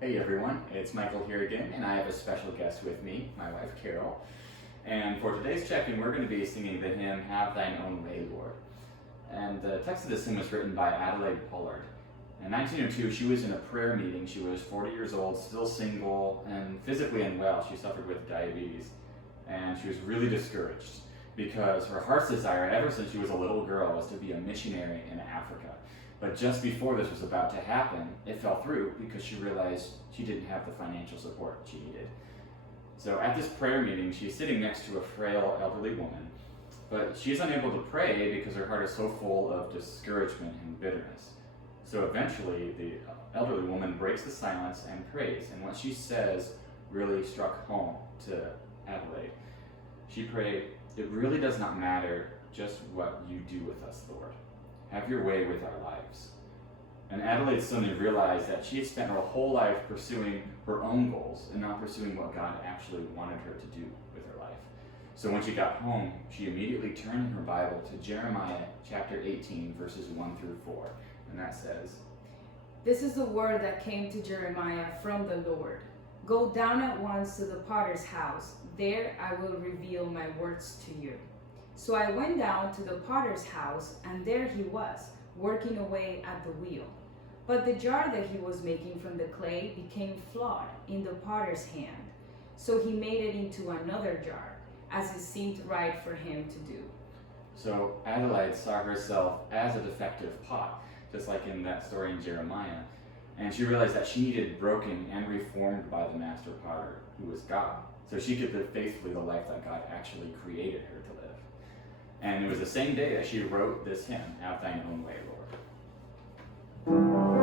Hey everyone, it's Michael here again, and I have a special guest with me, my wife Karol. And for today's check-in, we're going to be singing the hymn, Have Thine Own Way, Lord. And the text of this hymn was written by Adelaide Pollard. In 1902, she was in a prayer meeting. She was 40 years old, still single, and physically unwell. She suffered with diabetes. And she was really discouraged because her heart's desire, ever since she was a little girl, was to be a missionary in Africa. But just before this was about to happen, it fell through because she realized she didn't have the financial support she needed. So at this prayer meeting, she's sitting next to a frail elderly woman, but she's unable to pray because her heart is so full of discouragement and bitterness. So eventually, the elderly woman breaks the silence and prays, and what she says really struck home to Adelaide. She prayed, "It really does not matter just what you do with us, Lord. Have your way with our lives." And Adelaide suddenly realized that she had spent her whole life pursuing her own goals and not pursuing what God actually wanted her to do with her life. So when she got home, she immediately turned in her Bible to Jeremiah chapter 18, verses 1 through 4. And that says, "This is the word that came to Jeremiah from the Lord. Go down at once to the potter's house. There I will reveal my words to you." So I went down to the potter's house, and there he was, working away at the wheel. But the jar that he was making from the clay became flawed in the potter's hand. So he made it into another jar, as it seemed right for him to do. So Adelaide saw herself as a defective pot, just like in that story in Jeremiah. And she realized that she needed broken and reformed by the master potter, who was God, so she could live faithfully the life that God actually created her to live. And it was the same day that she wrote this hymn, Have Thine Own Way, Lord.